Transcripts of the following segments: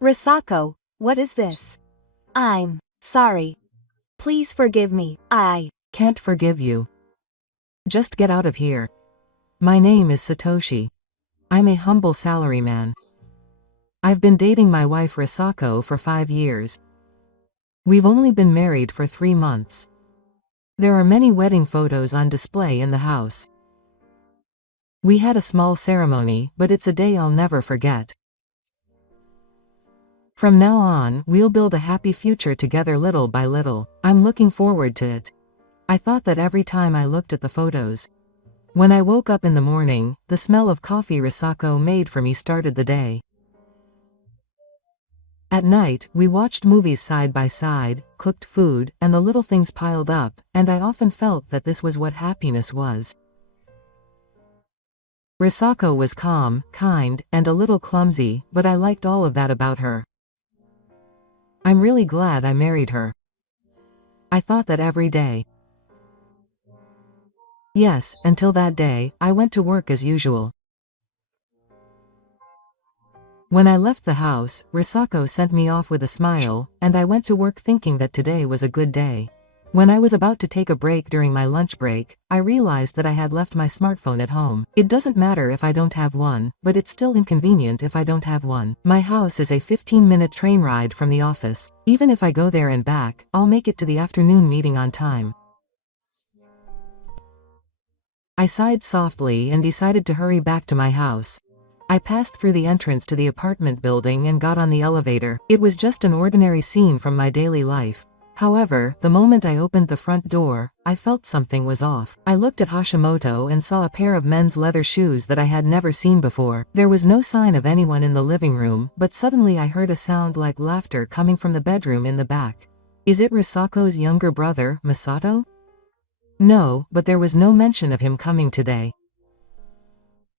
Risako, what is this? I'm sorry. Please forgive me. I Can't forgive you. Just get out of here. My name is Satoshi. I'm a humble salaryman. I've been dating my wife Risako for 5 years. We've only been married for 3 months. There are many wedding photos on display in the house. We had a small ceremony, but it's a day I'll never forget. From now on, we'll build a happy future together little by little. I'm looking forward to it. I thought that every time I looked at the photos. When I woke up in the morning, the smell of coffee Risako made for me started the day. At night, we watched movies side by side, cooked food, and the little things piled up, and I often felt that this was what happiness was. Risako was calm, kind, and a little clumsy, but I liked all of that about her. I'm really glad I married her. I thought that every day. Yes, until that day, I went to work as usual. When I left the house, Risako sent me off with a smile, and I went to work thinking that today was a good day. When I was about to take a break during my lunch break, I realized that I had left my smartphone at home. It doesn't matter if I don't have one, but it's still inconvenient if I don't have one. My house is a 15-minute train ride from the office. Even if I go there and back, I'll make it to the afternoon meeting on time. I sighed softly and decided to hurry back to my house. I passed through the entrance to the apartment building and got on the elevator. It was just an ordinary scene from my daily life. However, the moment I opened the front door, I felt something was off. I looked at Hashimoto and saw a pair of men's leather shoes that I had never seen before. There was no sign of anyone in the living room, but suddenly I heard a sound like laughter coming from the bedroom in the back. Is it Risako's younger brother, Masato? No, but there was no mention of him coming today.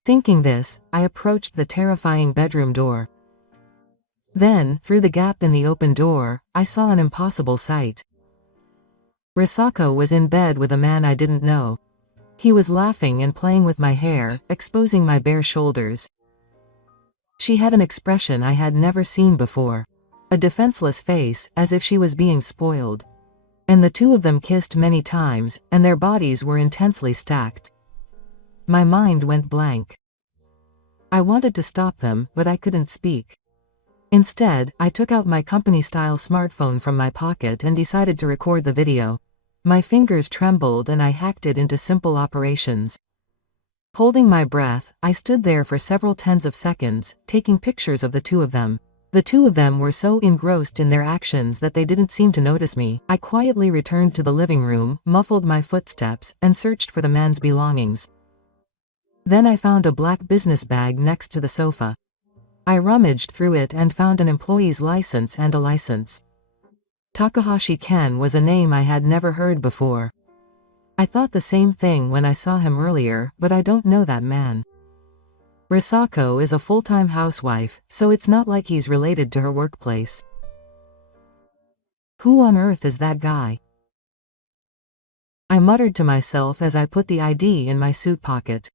Thinking this, I approached the terrifying bedroom door. Then, through the gap in the open door, I saw an impossible sight. Risako was in bed with a man I didn't know. He was laughing and playing with my hair, exposing my bare shoulders. She had an expression I had never seen before. A defenseless face, as if she was being spoiled. And the two of them kissed many times, and their bodies were intensely stacked. My mind went blank. I wanted to stop them, but I couldn't speak. Instead, I took out my company-style smartphone from my pocket and decided to record the video. My fingers trembled and I hacked it into simple operations. Holding my breath, I stood there for several tens of seconds, taking pictures of the two of them. The two of them were so engrossed in their actions that they didn't seem to notice me. I quietly returned to the living room, muffled my footsteps, and searched for the man's belongings. Then I found a black business bag next to the sofa. I rummaged through it and found an employee's license and a license. Takahashi Ken was a name I had never heard before. I thought the same thing when I saw him earlier, but I don't know that man. Risako is a full-time housewife, so it's not like he's related to her workplace. Who on earth is that guy? I muttered to myself as I put the ID in my suit pocket.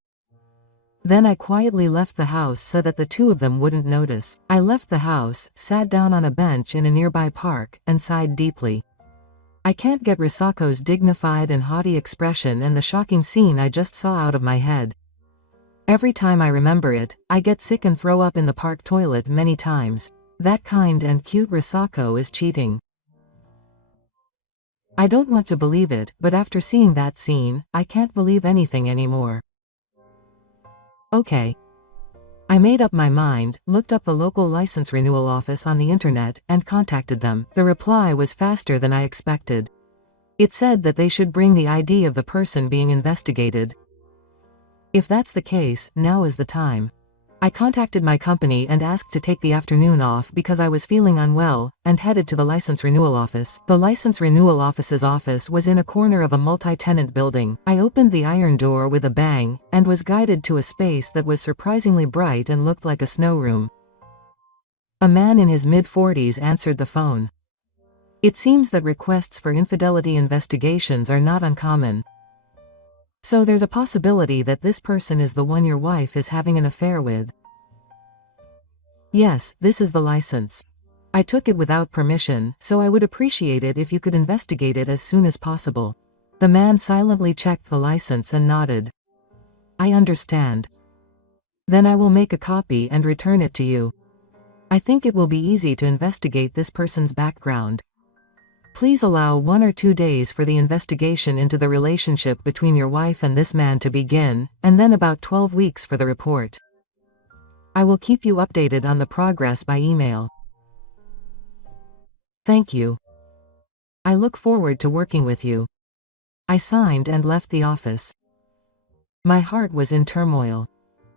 Then I quietly left the house so that the two of them wouldn't notice. I left the house, sat down on a bench in a nearby park, and sighed deeply. I can't get Risako's dignified and haughty expression and the shocking scene I just saw out of my head. Every time I remember it, I get sick and throw up in the park toilet many times. That kind and cute Risako is cheating. I don't want to believe it, but after seeing that scene, I can't believe anything anymore. Okay. I made up my mind, looked up the local license renewal office on the internet, and contacted them. The reply was faster than I expected. It said that they should bring the ID of the person being investigated. If that's the case, now is the time. I contacted my company and asked to take the afternoon off because I was feeling unwell, and headed to the license renewal office. The license renewal office's office was in a corner of a multi-tenant building. I opened the iron door with a bang, and was guided to a space that was surprisingly bright and looked like a snow room. A man in his mid-40s answered the phone. It seems that requests for infidelity investigations are not uncommon. So there's a possibility that this person is the one your wife is having an affair with. Yes, this is the license. I took it without permission, so I would appreciate it if you could investigate it as soon as possible. The man silently checked the license and nodded. I understand. Then I will make a copy and return it to you. I think it will be easy to investigate this person's background. Please allow 1 or 2 days for the investigation into the relationship between your wife and this man to begin, and then about 12 weeks for the report. I will keep you updated on the progress by email. Thank you. I look forward to working with you. I signed and left the office. My heart was in turmoil.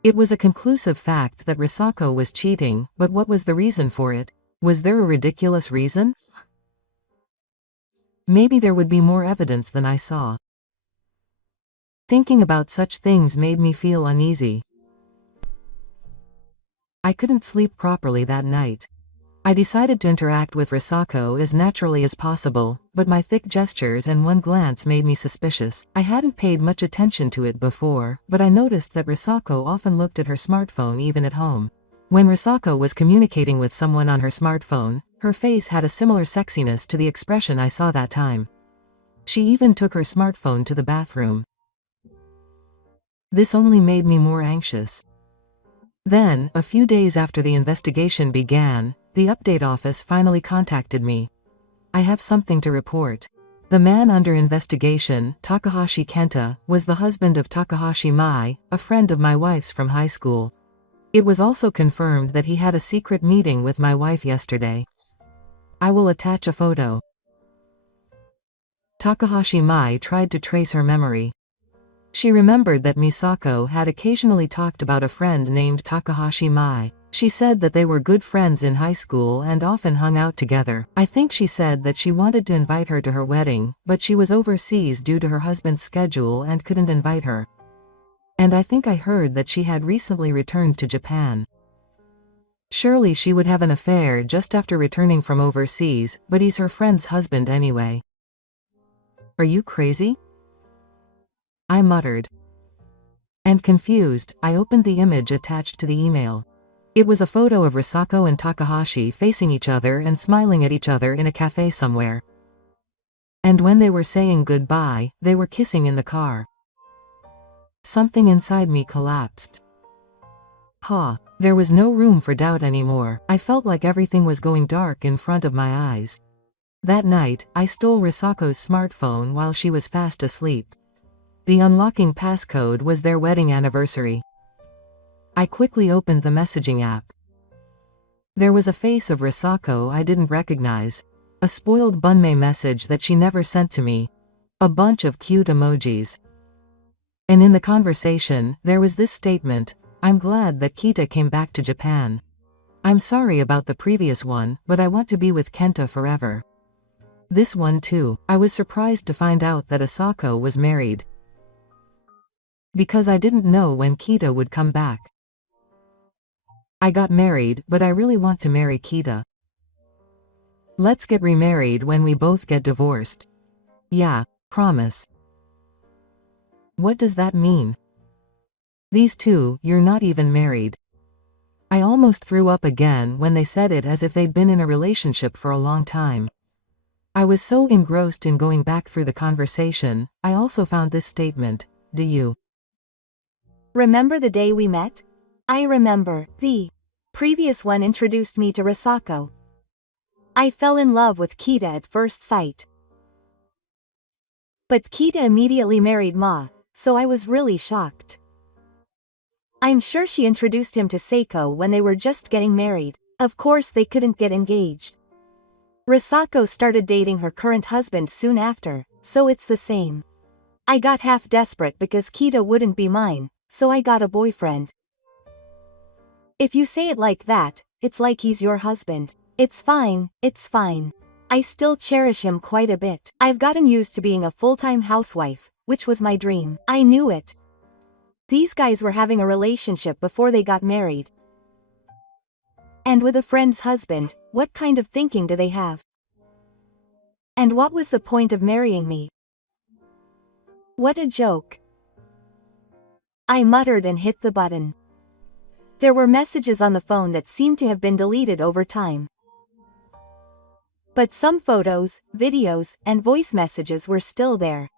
It was a conclusive fact that Risako was cheating, but what was the reason for it? Was there a ridiculous reason? Maybe there would be more evidence than I saw. Thinking about such things made me feel uneasy. I couldn't sleep properly that night. I decided to interact with Risako as naturally as possible, but my thick gestures and one glance made me suspicious. I hadn't paid much attention to it before, but I noticed that Risako often looked at her smartphone even at home. When Risako was communicating with someone on her smartphone, her face had a similar sexiness to the expression I saw that time. She even took her smartphone to the bathroom. This only made me more anxious. Then, a few days after the investigation began, the update office finally contacted me. I have something to report. The man under investigation, Takahashi Kenta, was the husband of Takahashi Mai, a friend of my wife's from high school. It was also confirmed that he had a secret meeting with my wife yesterday. I will attach a photo. Takahashi Mai tried to trace her memory. She remembered that Misako had occasionally talked about a friend named Takahashi Mai. She said that they were good friends in high school and often hung out together. I think she said that she wanted to invite her to her wedding, but she was overseas due to her husband's schedule and couldn't invite her. And I think I heard that she had recently returned to Japan. Surely she would have an affair just after returning from overseas, but he's her friend's husband anyway. Are you crazy? I muttered. And confused, I opened the image attached to the email. It was a photo of Risako and Takahashi facing each other and smiling at each other in a cafe somewhere. And when they were saying goodbye, they were kissing in the car. Something inside me collapsed. There was no room for doubt anymore. I felt like everything was going dark in front of my eyes. That night, I stole Risako's smartphone while she was fast asleep. The unlocking passcode was their wedding anniversary. I quickly opened the messaging app. There was a face of Risako I didn't recognize. A spoiled bunmei message that she never sent to me. A bunch of cute emojis. And in the conversation, there was this statement: I'm glad that Kita came back to Japan. I'm sorry about the previous one, but I want to be with Kenta forever. This one too. I was surprised to find out that Asako was married. Because I didn't know when Kita would come back. I got married, but I really want to marry Kita. Let's get remarried when we both get divorced. Yeah, promise. What does that mean? These two, you're not even married. I almost threw up again when they said it as if they'd been in a relationship for a long time. I was so engrossed in going back through the conversation, I also found this statement: do you Remember the day we met? I remember. The previous one introduced me to Risako. I fell in love with Kita at first sight. But Kita immediately married Ma, so I was really shocked. I'm sure she introduced him to Seiko when they were just getting married. Of course they couldn't get engaged. Risako started dating her current husband soon after, so it's the same. I got half desperate because Kita wouldn't be mine, so I got a boyfriend. If you say it like that, it's like he's your husband. It's fine, it's fine. I still cherish him quite a bit. I've gotten used to being a full-time housewife, which was my dream. I knew it. These guys were having a relationship before they got married. And with a friend's husband, what kind of thinking do they have? And what was the point of marrying me? What a joke. I muttered and hit the button. There were messages on the phone that seemed to have been deleted over time. But some photos, videos, and voice messages were still there.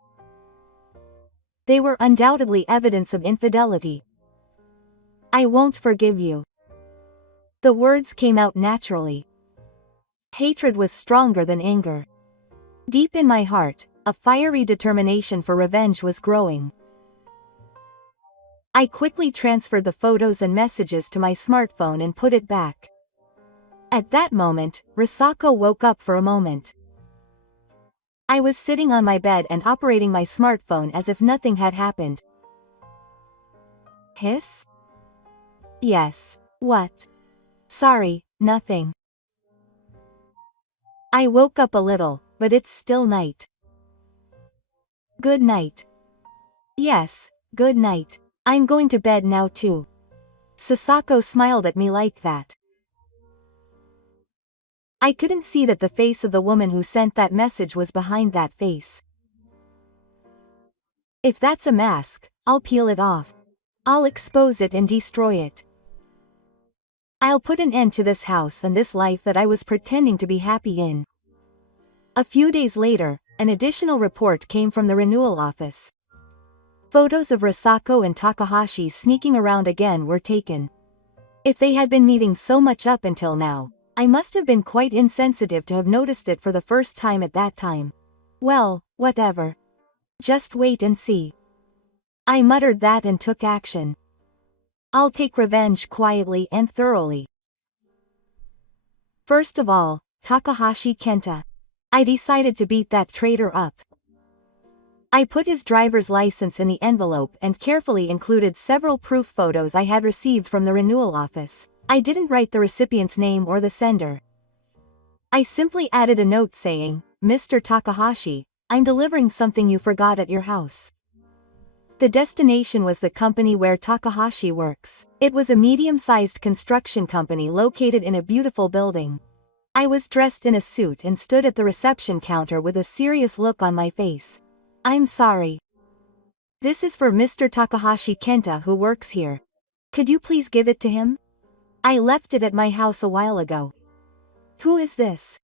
They were undoubtedly evidence of infidelity. "I won't forgive you." The words came out naturally. Hatred was stronger than anger. Deep in my heart, a fiery determination for revenge was growing. I quickly transferred the photos and messages to my smartphone and put it back. At that moment, Risako woke up for a moment. I was sitting on my bed and operating my smartphone as if nothing had happened. Hiss? Yes. What? Sorry, nothing. I woke up a little, but it's still night. Good night. Yes, good night. I'm going to bed now too. Sasako smiled at me like that. I couldn't see that the face of the woman who sent that message was behind that face. If that's a mask, I'll peel it off. I'll expose it and destroy it. I'll put an end to this house and this life that I was pretending to be happy in. A few days later, an additional report came from the renewal office. Photos of Risako and Takahashi sneaking around again were taken. If they had been meeting so much up until now, I must have been quite insensitive to have noticed it for the first time at that time. Well, whatever. Just wait and see. I muttered that and took action. I'll take revenge quietly and thoroughly. First of all, Takahashi Kenta. I decided to beat that traitor up. I put his driver's license in the envelope and carefully included several proof photos I had received from the renewal office. I didn't write the recipient's name or the sender. I simply added a note saying, "Mr. Takahashi, I'm delivering something you forgot at your house." The destination was the company where Takahashi works. It was a medium-sized construction company located in a beautiful building. I was dressed in a suit and stood at the reception counter with a serious look on my face. "I'm sorry. This is for Mr. Takahashi Kenta who works here. Could you please give it to him? I left it at my house a while ago." "Who is this?"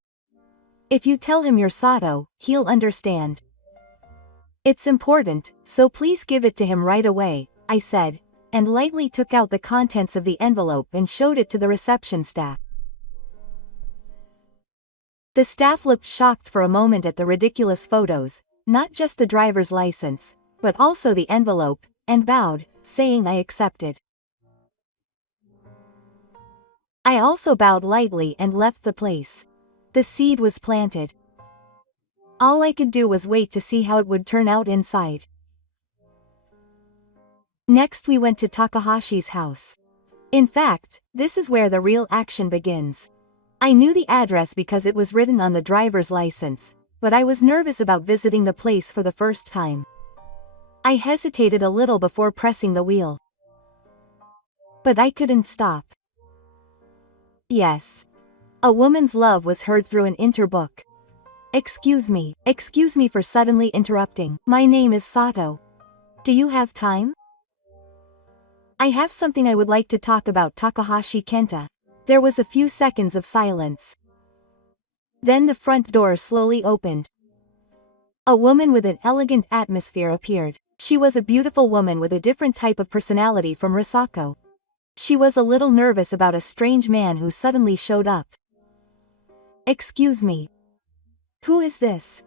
"If you tell him you're Sato, he'll understand. It's important, so please give it to him right away," I said, and lightly took out the contents of the envelope and showed it to the reception staff. The staff looked shocked for a moment at the ridiculous photos, not just the driver's license, but also the envelope, and bowed, saying I accepted. I also bowed lightly and left the place. The seed was planted. All I could do was wait to see how it would turn out inside. Next we went to Takahashi's house. In fact, this is where the real action begins. I knew the address because it was written on the driver's license, but I was nervous about visiting the place for the first time. I hesitated a little before pressing the wheel. But I couldn't stop. Yes. A woman's love was heard through an interbook. Excuse me for suddenly interrupting. My name is Sato. Do you have time? I have something I would like to talk about. Takahashi Kenta. There was a few seconds of silence. Then the front door slowly opened. A woman with an elegant atmosphere appeared. She was a beautiful woman with a different type of personality from Risako. She was a little nervous about a strange man who suddenly showed up. Excuse me. Who is this?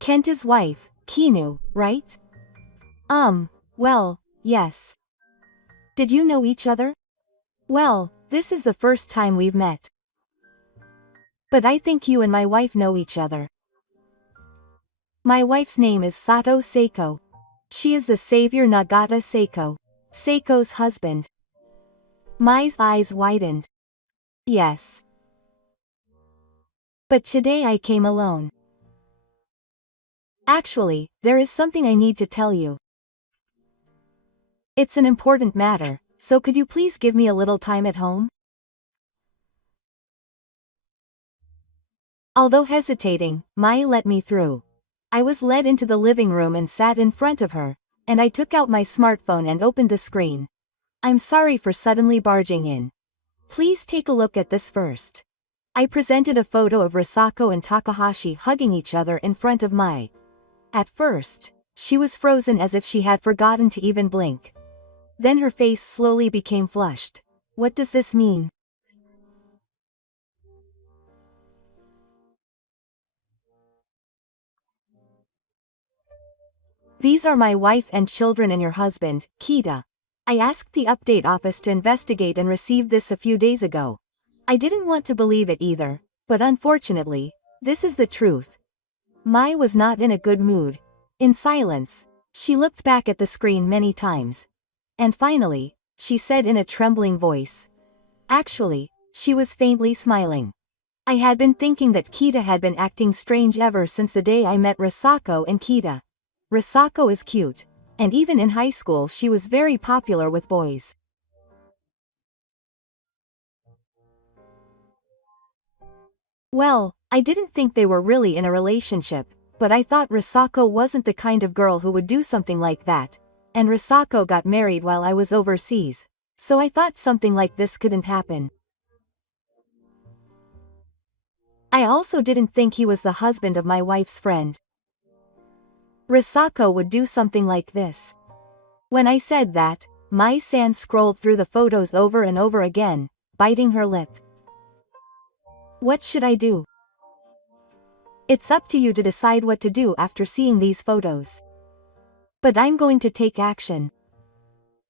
Kenta's wife, Kinu, right? Well, yes. Did you know each other? Well, this is the first time we've met. But I think you and my wife know each other. My wife's name is Sato Seiko. She is the savior Nagata Seiko. Seiko's husband. My eyes widened. Yes. But today I came alone. Actually, there is something I need to tell you. It's an important matter, so could you please give me a little time at home? Although hesitating, Mai let me through. I was led into the living room and sat in front of her, and I took out my smartphone and opened the screen. I'm sorry for suddenly barging in. Please take a look at this first. I presented a photo of Risako and Takahashi hugging each other in front of Mai. At first, she was frozen as if she had forgotten to even blink. Then her face slowly became flushed. What does this mean? These are my wife and children and your husband, Kita. I asked the update office to investigate and received this a few days ago. I didn't want to believe it either, but unfortunately, this is the truth. Mai was not in a good mood. In silence, she looked back at the screen many times. And finally, she said in a trembling voice. Actually, she was faintly smiling. I had been thinking that Kita had been acting strange ever since the day I met Risako and Kita. Risako is cute, and even in high school she was very popular with boys. Well, I didn't think they were really in a relationship, but I thought Risako wasn't the kind of girl who would do something like that, and Risako got married while I was overseas, so I thought something like this couldn't happen. I also didn't think he was the husband of my wife's friend. Risako would do something like this. When I said that, Mai-san scrolled through the photos over and over again, biting her lip. What should I do? It's up to you to decide what to do after seeing these photos. But I'm going to take action.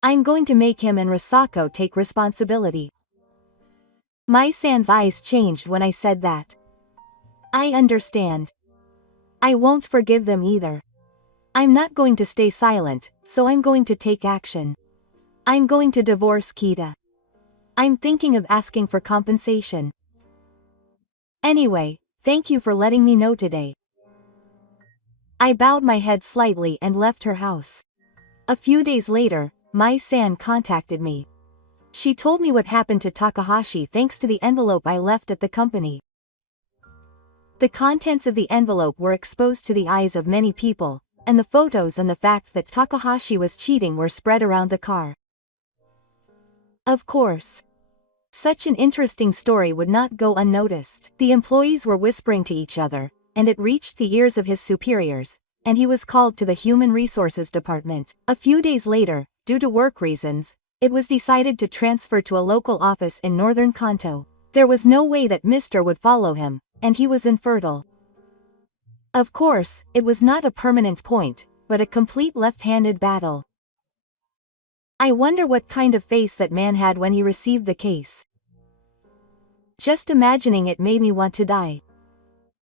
I'm going to make him and Risako take responsibility. Mai-san's eyes changed when I said that. I understand. I won't forgive them either. I'm not going to stay silent, so I'm going to take action. I'm going to divorce Kita. I'm thinking of asking for compensation. Anyway, thank you for letting me know today. I bowed my head slightly and left her house. A few days later, Mai-san contacted me. She told me what happened to Takahashi thanks to the envelope I left at the company. The contents of the envelope were exposed to the eyes of many people, and the photos and the fact that Takahashi was cheating were spread around the car. Of course. Such an interesting story would not go unnoticed. The employees were whispering to each other, and it reached the ears of his superiors, and he was called to the Human Resources Department. A few days later, due to work reasons, it was decided to transfer to a local office in northern Kanto. There was no way that Mr. would follow him, and he was infertile. Of course, it was not a permanent point, but a complete left-handed battle. I wonder what kind of face that man had when he received the case. Just imagining it made me want to die.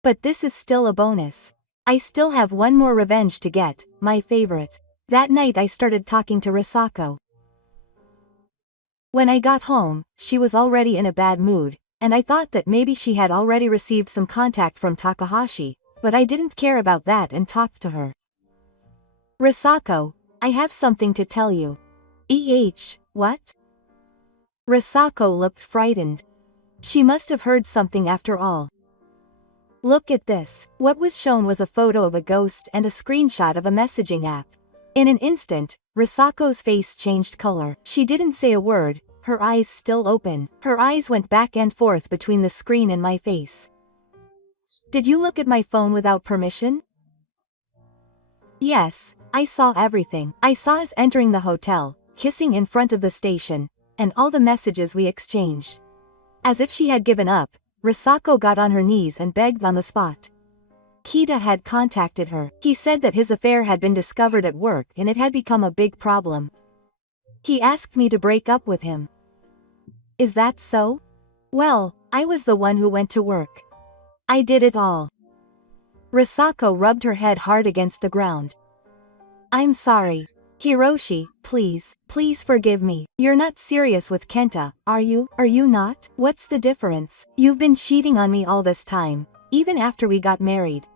But this is still a bonus. I still have one more revenge to get, my favorite. That night I started talking to Risako. When I got home, she was already in a bad mood, and I thought that maybe she had already received some contact from Takahashi, but I didn't care about that and talked to her. Risako, I have something to tell you. What? Risako looked frightened. She must have heard something after all. Look at this. What was shown was a photo of a ghost and a screenshot of a messaging app. In an instant, Risako's face changed color. She didn't say a word, her eyes still open. Her eyes went back and forth between the screen and my face. Did you look at my phone without permission? Yes, I saw everything. I saw us entering the hotel, kissing in front of the station, and all the messages we exchanged. As if she had given up, Risako got on her knees and begged on the spot. Kita had contacted her. He said that his affair had been discovered at work and it had become a big problem. He asked me to break up with him. Is that so? Well, I was the one who went to work. I did it all. Risako rubbed her head hard against the ground. I'm sorry. Hiroshi, please forgive me. You're not serious with Kenta, are you? Are you not? What's the difference? You've been cheating on me all this time, even after we got married.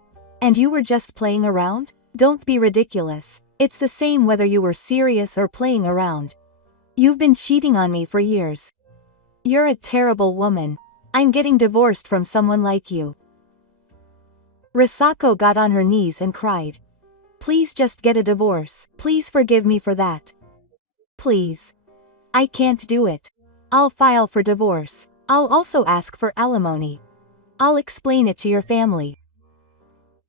And you were just playing around? Don't be ridiculous. It's the same whether you were serious or playing around. You've been cheating on me for years. You're a terrible woman. I'm getting divorced from someone like you. Risako got on her knees and cried. Please just get a divorce. Please forgive me for that. Please. I can't do it. I'll file for divorce. I'll also ask for alimony. I'll explain it to your family.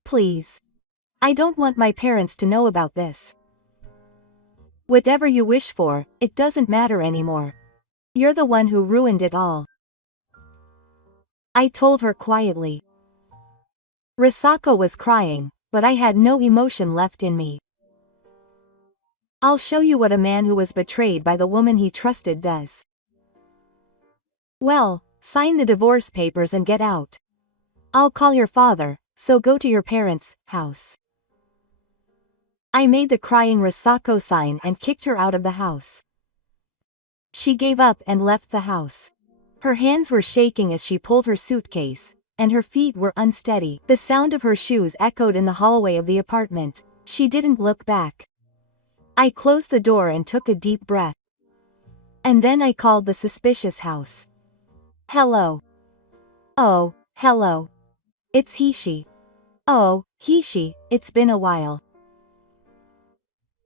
Please. I don't want my parents to know about this. Whatever you wish for, it doesn't matter anymore. You're the one who ruined it all. I told her quietly. Risako was crying, but I had no emotion left in me. I'll show you what a man who was betrayed by the woman he trusted does. Well, sign the divorce papers and get out. I'll call your father, so go to your parents' house. I made the crying Risako sign and kicked her out of the house. She gave up and left the house. Her hands were shaking as she pulled her suitcase, and her feet were unsteady. The sound of her shoes echoed in the hallway of the apartment. She didn't look back. I closed the door and took a deep breath. And then I called the suspicious house. Hello. Oh, hello. It's Hishi. Oh, Hishi, it's been a while.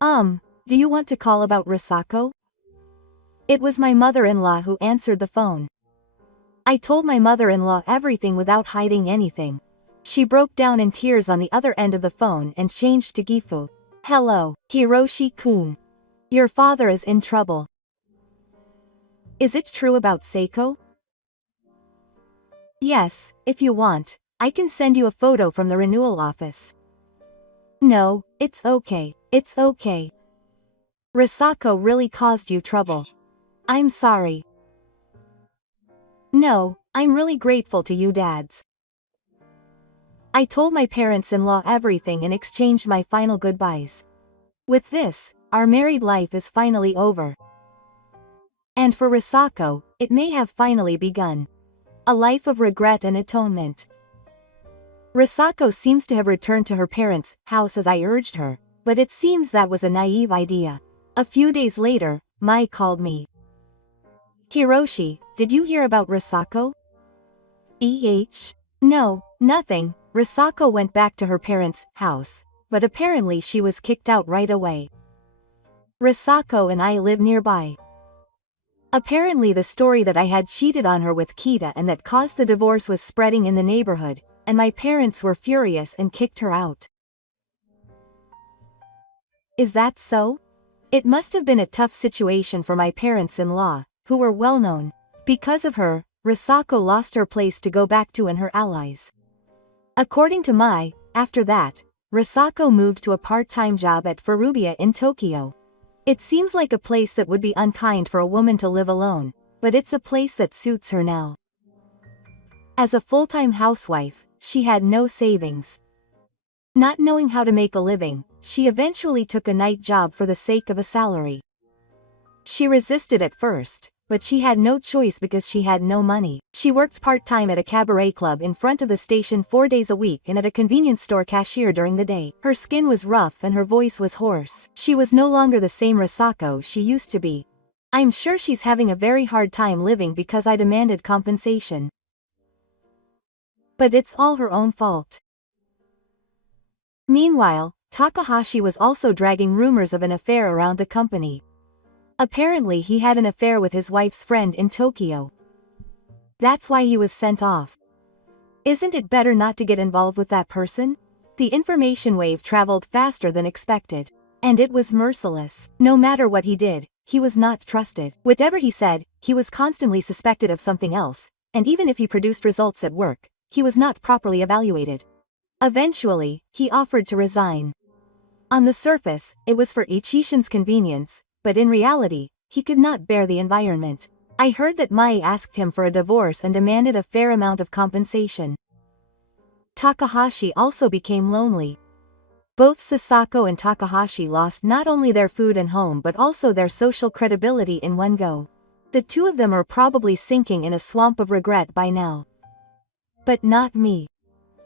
Do you want to call about Risako? It was my mother-in-law who answered the phone. I told my mother-in-law everything without hiding anything. She broke down in tears on the other end of the phone and changed to Gifu. Hello, Hiroshi-kun. Your father is in trouble. Is it true about Seiko? Yes, if you want, I can send you a photo from the renewal office. No, it's okay, it's okay. Risako really caused you trouble. I'm sorry. No, I'm really grateful to you dads. I told my parents-in-law everything and exchanged my final goodbyes. With this, our married life is finally over. And for Risako, it may have finally begun. A life of regret and atonement. Risako seems to have returned to her parents' house as I urged her, but it seems that was a naive idea. A few days later, Mai called me. Hiroshi, did you hear about Risako? No, nothing. Risako went back to her parents' house, but apparently she was kicked out right away. Risako and I live nearby. Apparently the story that I had cheated on her with Kita and that caused the divorce was spreading in the neighborhood, and my parents were furious and kicked her out. Is that so? It must have been a tough situation for my parents-in-law, who were well known. Because of her, Risako lost her place to go back to and her allies. According to Mai, after that, Risako moved to a part-time job at Furubiya in Tokyo. It seems like a place that would be unkind for a woman to live alone, but it's a place that suits her now. As a full-time housewife, she had no savings. Not knowing how to make a living, she eventually took a night job for the sake of a salary. She resisted at first, but she had no choice because she had no money. She worked part-time at a cabaret club in front of the station 4 days a week and at a convenience store cashier during the day. Her skin was rough and her voice was hoarse. She was no longer the same Risako she used to be. I'm sure she's having a very hard time living because I demanded compensation. But it's all her own fault. Meanwhile, Takahashi was also dragging rumors of an affair around the company. Apparently he had an affair with his wife's friend in Tokyo. That's why he was sent off. Isn't it better not to get involved with that person? The information wave traveled faster than expected. And it was merciless. No matter what he did, he was not trusted. Whatever he said, he was constantly suspected of something else, and even if he produced results at work, he was not properly evaluated. Eventually, he offered to resign. On the surface, it was for Ichishin's convenience, but in reality, he could not bear the environment. I heard that Mai asked him for a divorce and demanded a fair amount of compensation. Takahashi also became lonely. Both Sasako and Takahashi lost not only their food and home but also their social credibility in one go. The two of them are probably sinking in a swamp of regret by now. But not me.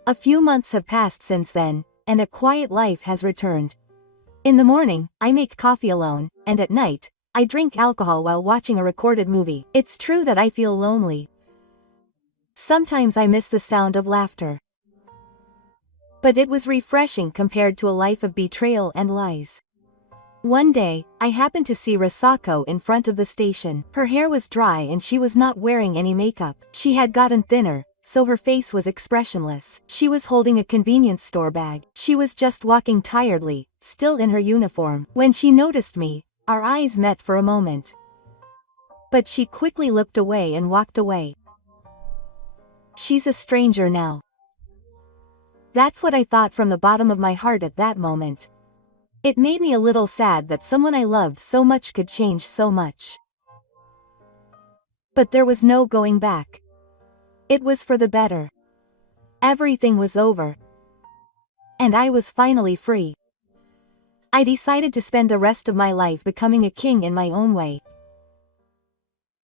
A few months have passed since then, and a quiet life has returned. In the morning, I make coffee alone, and at night, I drink alcohol while watching a recorded movie. It's true that I feel lonely. Sometimes I miss the sound of laughter. But it was refreshing compared to a life of betrayal and lies. One day, I happened to see Risako in front of the station. Her hair was dry and she was not wearing any makeup. She had gotten thinner, so her face was expressionless. She was holding a convenience store bag. She was just walking tiredly, still in her uniform. When she noticed me, our eyes met for a moment. But she quickly looked away and walked away. She's a stranger now. That's what I thought from the bottom of my heart at that moment. It made me a little sad that someone I loved so much could change so much. But there was no going back. It was for the better. Everything was over. And I was finally free. I decided to spend the rest of my life becoming a king in my own way.